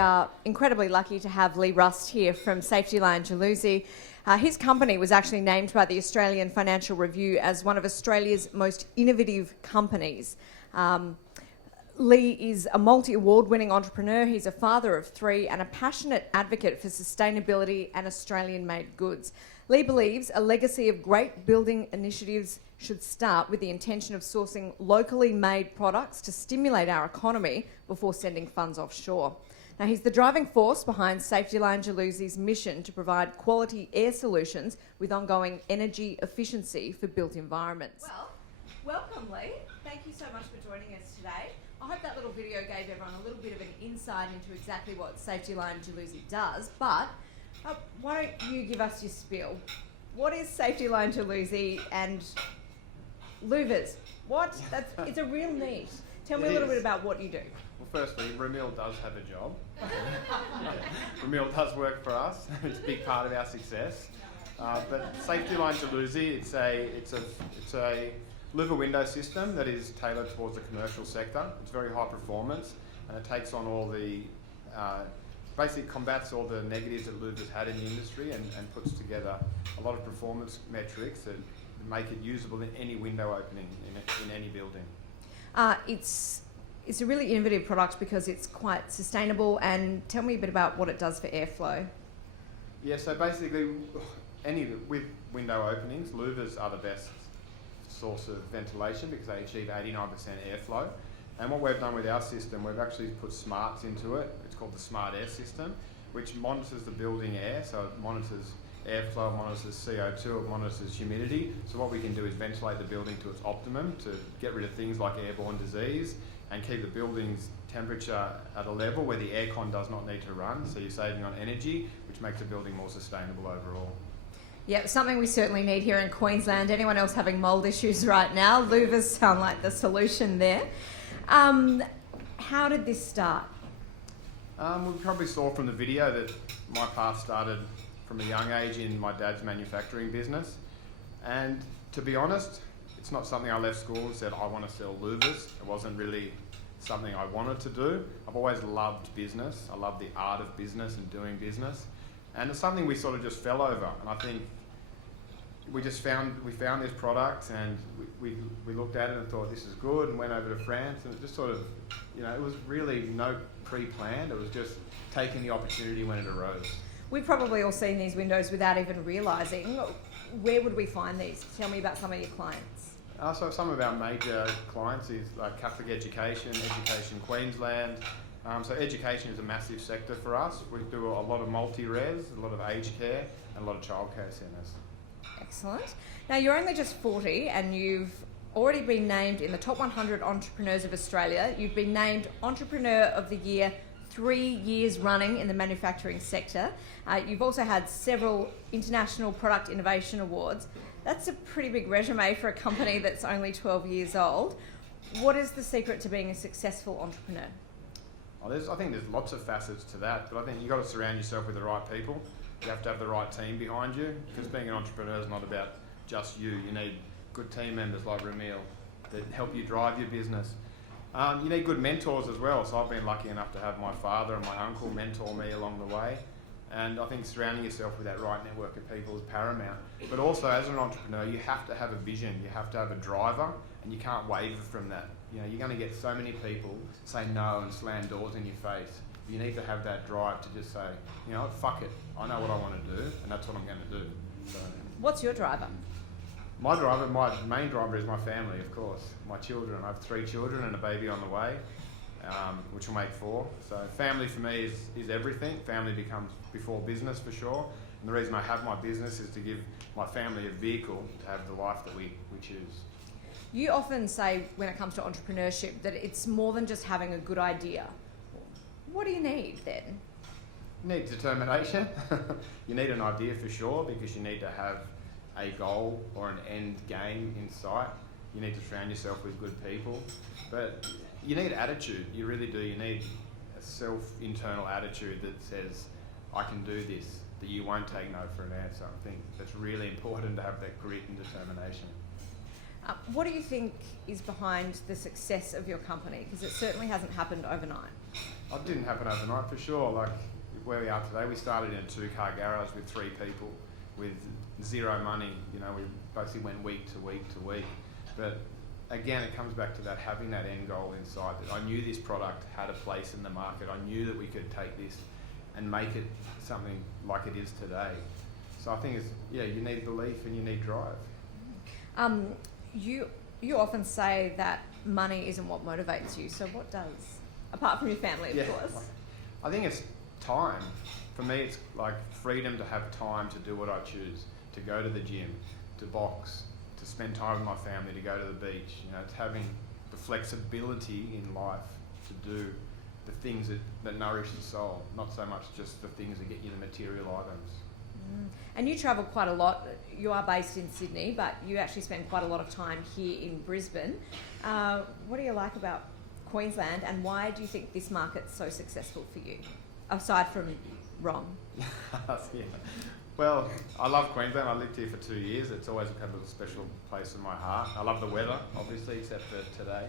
are incredibly lucky to have Leigh here from Safetyline Jalousie. His company was actually named by the Australian Financial Review as one of Australia's most innovative companies. Leigh is a multi-award-winning entrepreneur. He's a father of 3 and a passionate advocate for sustainability and Australian-made goods. Leigh believes a legacy of great building initiatives should start with the intention of sourcing locally made products to stimulate our economy before sending funds offshore. Now, he's the driving force behind Safetyline Jalousie's mission to provide quality air solutions with ongoing energy efficiency for built environments. Well, welcome, Leigh. Thank you so much for joining us today. I hope that little video gave everyone a little bit of an insight into exactly what Safetyline Jalousie does, but why don't you give us your spiel? What is Safetyline Jalousie and louvers? What? It's a real niche. Tell me a little bit about what you do. Well, firstly, Ramil does have a job. Ramil does work for us. It's a big part of our success. But Safetyline Jalousie, it's a louver window system that is tailored towards the commercial sector. It's very high performance, and it takes on all the basically combats all the negatives that louvers had in the industry and puts together a lot of performance metrics that make it usable in any window opening in any building. It's a really innovative product because it's quite sustainable, and tell me a bit about what it does for airflow. Yeah, so basically with window openings, louvers are the best source of ventilation because they achieve 89% airflow. And what we've done with our system, we've actually put smarts into it. It's called the Smart Air System, which monitors the building air. So it monitors airflow, it monitors CO2, it monitors humidity. So what we can do is ventilate the building to its optimum to get rid of things like airborne disease and keep the building's temperature at a level where the aircon does not need to run. So you're saving on energy, which makes the building more sustainable overall. Yeah, something we certainly need here in Queensland. Anyone else having mould issues right now? Louvers sound like the solution there. How did this start? We probably saw from the video that my path started from a young age in my dad's manufacturing business. And to be honest, it's not something I left school and said, I want to sell louvers. It wasn't really something I wanted to do. I've always loved business. I love the art of business and doing business. And it's something we sort of just fell over. And I think we found this product and we looked at it and thought this is good and went over to France, and it just sort of, it was really no pre-planned. It was just taking the opportunity when it arose. We've probably all seen these windows without even realising. Where would we find these? Tell me about some of your clients. So some of our major clients is like Catholic Education, Education Queensland. So education is a massive sector for us. We do a lot of multi-res, a lot of aged care and a lot of childcare centres. Excellent. Now, you're only just 40 and you've already been named in the top 100 entrepreneurs of Australia. You've been named Entrepreneur of the Year 3 years running in the manufacturing sector. You've also had several International Product Innovation Awards. That's a pretty big resume for a company that's only 12 years old. What is the secret to being a successful entrepreneur? I think there's lots of facets to that, but I think you've got to surround yourself with the right people. You have to have the right team behind you, because being an entrepreneur is not about just you. You need good team members like Ramil that help you drive your business. You need good mentors as well, so I've been lucky enough to have my father and my uncle mentor me along the way. And I think surrounding yourself with that right network of people is paramount. But also, as an entrepreneur, you have to have a vision, you have to have a driver, and you can't waver from that. You're going to get so many people say no and slam doors in your face. You need to have that drive to just say, fuck it, I know what I want to do, and that's what I'm going to do. So, what's your driver? My main driver is my family, of course. My children. I have 3 children and a baby on the way, which will make 4. So family for me is everything. Family becomes before business for sure. And the reason I have my business is to give my family a vehicle to have the life that we choose. You often say when it comes to entrepreneurship that it's more than just having a good idea. What do you need then? You need determination. You need an idea for sure, because you need to have a goal or an end game in sight. You need to surround yourself with good people. But you need attitude, you really do. You need a internal attitude that says, I can do this, that you won't take no for an answer. I think that's really important to have that grit and determination. What do you think is behind the success of your company? Because it certainly hasn't happened overnight. It didn't happen overnight for sure. Like where we are today, we started in a 2-car garage with 3 people, with 0 money. You know, we basically went week to week to week. But again, it comes back to that having that end goal inside. That I knew this product had a place in the market. I knew that we could take this and make it something like it is today. So I think it's, yeah, you need belief and you need drive. You often say that money isn't what motivates you. So what does? Apart from your family, of course. I think it's time. For me, it's like freedom to have time to do what I choose, to go to the gym, to box, to spend time with my family, to go to the beach. You know, it's having the flexibility in life to do the things that nourish the soul, not so much just the things that get you the material items. And you travel quite a lot. You are based in Sydney, but you actually spend quite a lot of time here in Brisbane. What do you like about Queensland, and why do you think this market's so successful for you, aside from wrong? Yeah. Well, I love Queensland. I lived here for 2 years. It's always had a little special place in my heart. I love the weather, obviously, except for today.